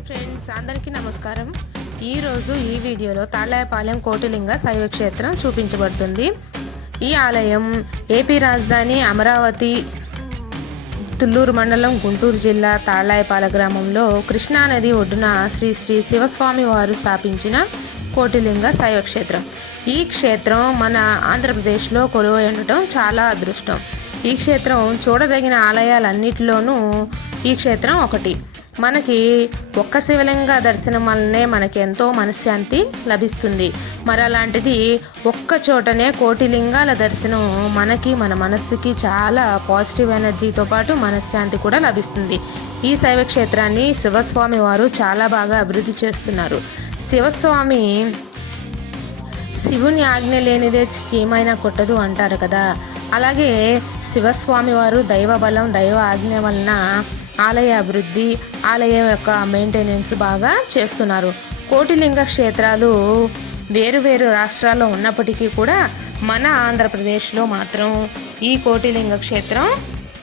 Hi friends అందరికీ నమస్కారం. ఈరోజు ఈ వీడియోలో తాళ్ళాయపాలెం కోటిలింగ శైవ క్షేత్రం చూపించబడుతుంది. ఈ ఆలయం ఏపీ రాజధాని అమరావతి తుళ్ళూరు మండలం గుంటూరు జిల్లా తాళ్ళాయపాల గ్రామంలో కృష్ణానది ఒడ్డున శ్రీ శ్రీ శివస్వామి వారు స్థాపించిన కోటిలింగ శైవ క్షేత్రం ఈ క్షేత్రం మన ఆంధ్రప్రదేశ్లో కొలువై ఉండటం చాలా అదృష్టం. ఈ క్షేత్రం చూడదగిన ఆలయాలన్నిటిలోనూ ఈ క్షేత్రం ఒకటి. మనకి ఒక్క శివలింగ దర్శనం వల్లనే మనకి ఎంతో మనశ్శాంతి లభిస్తుంది. మరి అలాంటిది ఒక్క చోటనే కోటి లింగాల దర్శనం మనకి మన మనస్సుకి చాలా పాజిటివ్ ఎనర్జీతో పాటు మనశ్శాంతి కూడా లభిస్తుంది. ఈ శైవ క్షేత్రాన్ని శివస్వామి వారు చాలా బాగా అభివృద్ధి చేస్తున్నారు. శివస్వామి శివుని ఆజ్ఞ లేనిదే ఏమైనా కొట్టదు అంటారు కదా. అలాగే శివస్వామి వారు దైవ బలం దైవ ఆజ్ఞ వలన ఆలయ అభివృద్ధి ఆలయం యొక్క మెయింటెనెన్స్ బాగా చేస్తున్నారు. కోటిలింగ క్షేత్రాలు వేరు వేరు రాష్ట్రాల్లో ఉన్నప్పటికీ కూడా మన ఆంధ్రప్రదేశ్లో మాత్రం ఈ కోటిలింగ క్షేత్రం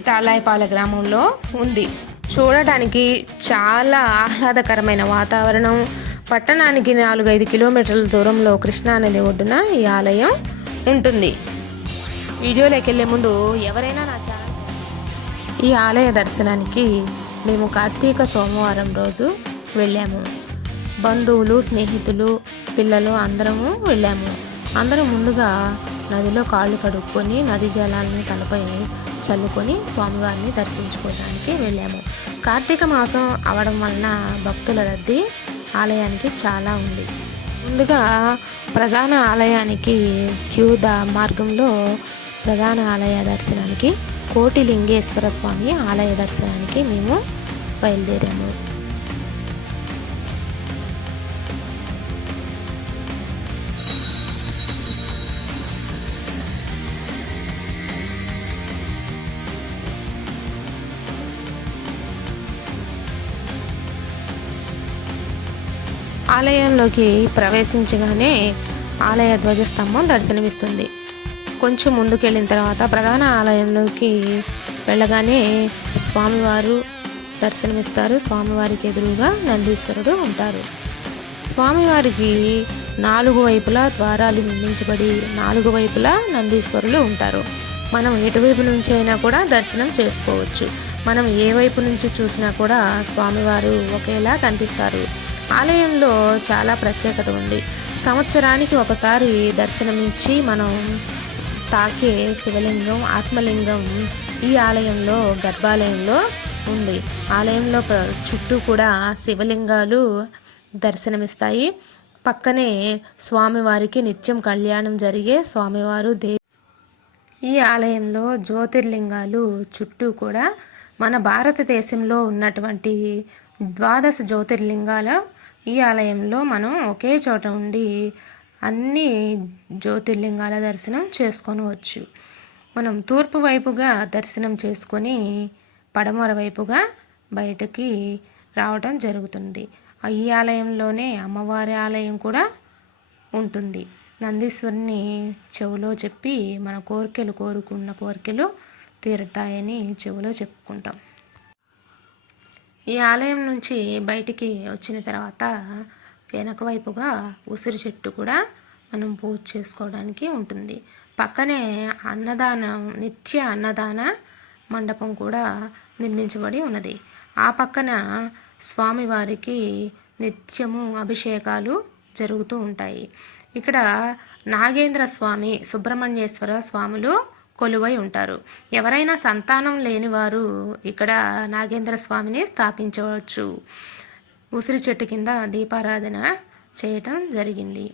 తాళాయిపాల గ్రామంలో ఉంది. చూడటానికి చాలా ఆహ్లాదకరమైన వాతావరణం. పట్టణానికి నాలుగైదు కిలోమీటర్ల దూరంలో కృష్ణానది ఒడ్డున ఈ ఆలయం ఉంటుంది. వీడియోలోకి వెళ్ళే ముందు ఎవరైనా నా ఛానల్ ఈ ఆలయ దర్శనానికి మేము కార్తీక సోమవారం రోజు వెళ్ళాము. బంధువులు స్నేహితులు పిల్లలు అందరము వెళ్ళాము. అందరం ముందుగా నదిలో కాళ్ళు కడుక్కొని నది జలాన్ని తలపై చల్లుకొని స్వామివారిని దర్శించుకోవడానికి వెళ్ళాము. కార్తీక మాసం అవడం వలన భక్తుల రద్దీ ఆలయానికి చాలా ఉంది. ముందుగా ప్రధాన ఆలయానికి క్యూద మార్గంలో ప్రధాన ఆలయ దర్శనానికి కోటిలింగేశ్వర స్వామి ఆలయ దర్శనానికి మేము బయలుదేరాము. ఆలయంలోకి ప్రవేశించగానే ఆలయ ధ్వజస్తంభం దర్శనమిస్తుంది. కొంచెం ముందుకెళ్ళిన తర్వాత ప్రధాన ఆలయంలోకి వెళ్ళగానే స్వామివారు దర్శనమిస్తారు. స్వామివారికి ఎదురుగా నందీశ్వరుడు ఉంటారు. స్వామివారికి నాలుగు వైపులా ద్వారాలు నిర్మించబడి నాలుగు వైపులా నందీశ్వరులు ఉంటారు. మనం ఎటువైపు నుంచి అయినా కూడా దర్శనం చేసుకోవచ్చు. మనం ఏ వైపు నుంచి చూసినా కూడా స్వామివారు ఒకేలా కనిపిస్తారు. ఆలయంలో చాలా ప్రత్యేకత ఉంది. సంవత్సరానికి ఒకసారి దర్శనమిచ్చి మనం తాకే శివలింగం ఆత్మలింగం ఈ ఆలయంలో గర్భాలయంలో ఉంది. ఆలయంలో చుట్టూ కూడా శివలింగాలు దర్శనమిస్తాయి. పక్కనే స్వామివారికి నిత్యం కళ్యాణం జరిగే స్వామివారు దేవి ఈ ఆలయంలో జ్యోతిర్లింగాలు చుట్టూ కూడా మన భారతదేశంలో ఉన్నటువంటి ద్వాదశ జ్యోతిర్లింగాల ఈ ఆలయంలో మనం ఒకే చోట ఉండి అన్ని జ్యోతిర్లింగాల దర్శనం చేసుకొనవచ్చు మనం తూర్పు వైపుగా దర్శనం చేసుకొని పడమర వైపుగా బయటకి రావటం జరుగుతుంది. ఈ ఆలయంలోనే అమ్మవారి ఆలయం కూడా ఉంటుంది. నందీశ్వరుని చెవులో చెప్పి మన కోరికలు కోరుకున్న కోరికలు తీరుతాయని చెవులో చెప్పుకుంటాం. ఈ ఆలయం నుంచి బయటికి వచ్చిన తర్వాత వెనక వైపుగా ఉసిరి చెట్టు కూడా మనం పూజ చేసుకోవడానికి ఉంటుంది. పక్కనే అన్నదానం నిత్య అన్నదాన మండపం కూడా నిర్మించబడి ఉన్నది. ఆ పక్కన స్వామివారికి నిత్యము అభిషేకాలు జరుగుతూ ఉంటాయి. ఇక్కడ నాగేంద్ర స్వామి సుబ్రహ్మణ్యేశ్వర స్వాములు కొలువై ఉంటారు. ఎవరైనా సంతానం లేని వారు ఇక్కడ నాగేంద్ర స్వామిని స్థాపించవచ్చు. ఉసిరి చెట్టు కింద దీపారాధన చేయటం జరిగింది.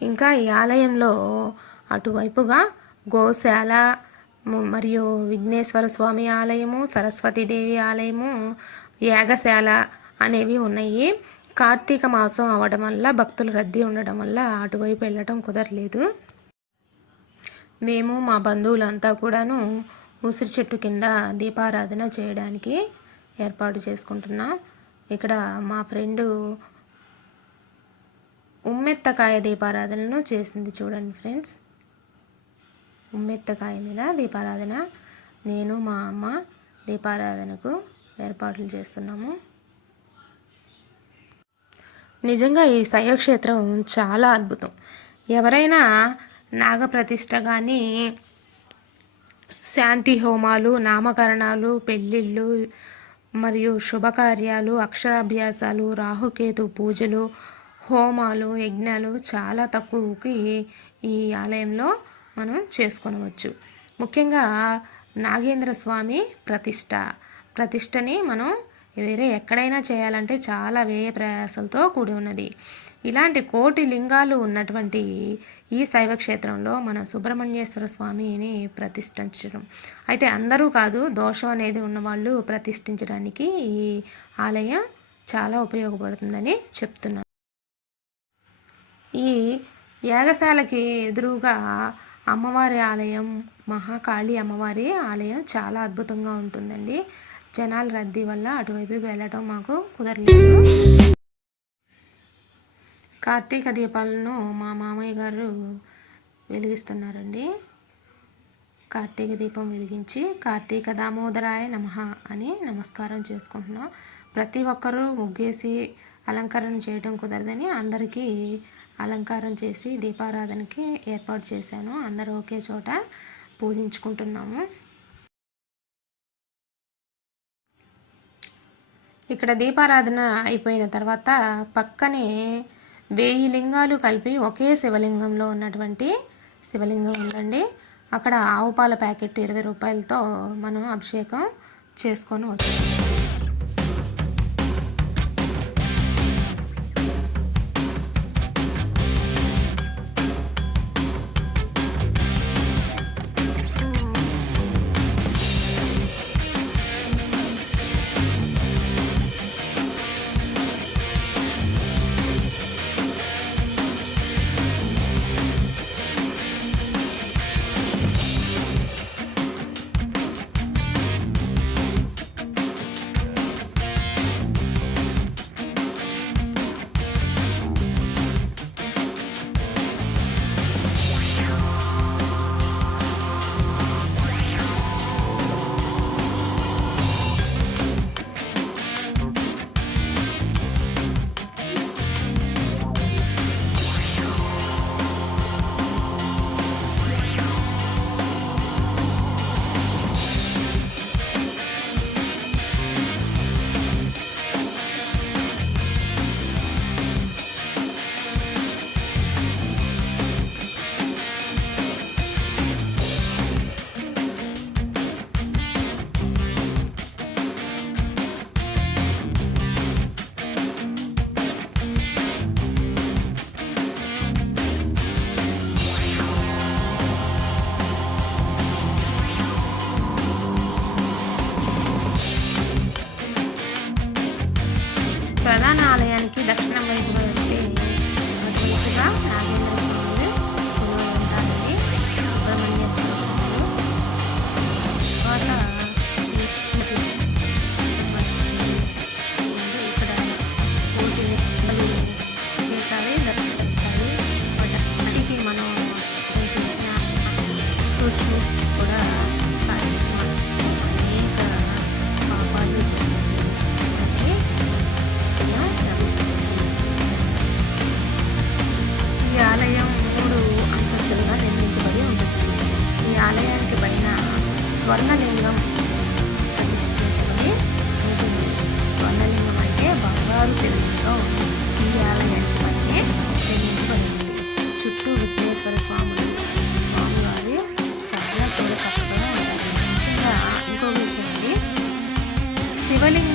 ఇంకా ఈ ఆలయంలో అటువైపుగా గోశాల మరియు విఘ్నేశ్వర స్వామి ఆలయము సరస్వతీదేవి ఆలయము యాగశాల అనేవి ఉన్నాయి. కార్తీక మాసం అవడం వల్ల భక్తులు రద్దీ ఉండడం వల్ల అటువైపు వెళ్ళటం కుదరలేదు. మేము మా బంధువులంతా కూడాను ఉసిరి చెట్టు కింద దీపారాధన చేయడానికి ఏర్పాటు చేసుకుంటున్నాం. ఇక్కడ మా ఫ్రెండు ఉమ్మెత్తకాయ దీపారాధనను చేసింది చూడండి ఫ్రెండ్స్. ఉమ్మెత్తకాయ మీద దీపారాధన. నేను మా అమ్మ దీపారాధనకు ఏర్పాట్లు చేస్తున్నాము. నిజంగా ఈ శైవక్షేత్రం చాలా అద్భుతం. ఎవరైనా నాగప్రతిష్ట కానీ శాంతి హోమాలు నామకరణాలు పెళ్ళిళ్ళు మరియు శుభకార్యాలు అక్షరాభ్యాసాలు రాహుకేతు పూజలు హోమాలు యజ్ఞాలు చాలా తక్కువకి ఈ ఆలయంలో మనం చేసుకొనవచ్చు. ముఖ్యంగా నాగేంద్ర స్వామి ప్రతిష్ట. ప్రతిష్టని మనం వేరే ఎక్కడైనా చేయాలంటే చాలా వ్యయ ప్రయాసాలతో కూడి ఉన్నది. ఇలాంటి కోటి లింగాలు ఉన్నటువంటి ఈ శైవ క్షేత్రంలో మన సుబ్రహ్మణ్యేశ్వర స్వామిని ప్రతిష్ఠించడం. అయితే అందరూ కాదు దోషం అనేది ఉన్నవాళ్ళు ప్రతిష్ఠించడానికి ఈ ఆలయం చాలా ఉపయోగపడుతుందని చెప్తున్నారు ఈ యాగశాలకి ఎదురుగా అమ్మవారి ఆలయం మహాకాళి అమ్మవారి ఆలయం చాలా అద్భుతంగా ఉంటుందండి. జనాల రద్దీ వల్ల అటువైపుకి వెళ్ళటం మాకు కుదరలేదు. కార్తీక దీపాలను మా మామయ్య గారు వెలిగిస్తున్నారండి. కార్తీక దీపం వెలిగించి కార్తీక దామోదరాయ నమః అని నమస్కారం చేసుకుంటున్నాం. ప్రతి ఒక్కరూ ముగ్గేసి అలంకరణ చేయడం కుదరదని అందరికీ అలంకారం చేసి దీపారాధనకి ఏర్పాటు చేశాను. అందరూ ఒకే చోట పూజించుకుంటున్నాము. ఇక్కడ దీపారాధన అయిపోయిన తర్వాత పక్కనే వెయ్యి లింగాలు కలిపి ఒకే శివలింగంలో ఉన్నటువంటి శివలింగం ఉందండి. అక్కడ ఆవు పాల ప్యాకెట్ ఇరవై రూపాయలతో మనం అభిషేకం చేసుకొని వచ్చాం. చూసి కూడా అనేక పాపాలు ఈ ఆలయం మూడు అంతస్తులుగా నిర్మించబడి ఉంటుంది. ఈ ఆలయానికి పైన స్వర్ణలింగం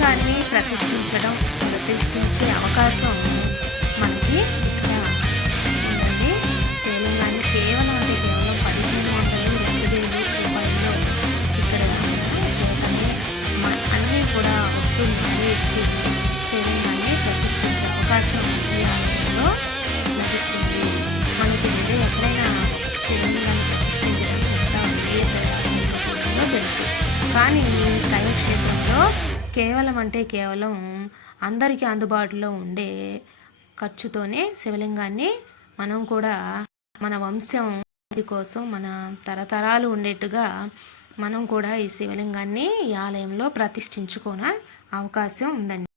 శివలింగాన్ని ప్రతిష్ఠించడం ప్రతిష్ఠించే అవకాశం మనకి కేవలం అంటే కేవలం అందరికీ అందుబాటులో ఉండే ఖర్చుతోనే శివలింగాన్ని మనం కూడా మన వంశం కోసం మన తరతరాలు ఉండేట్టుగా మనం కూడా ఈ శివలింగాన్ని ఈ ఆలయంలో ప్రతిష్ఠించుకోన అవకాశం ఉందండి.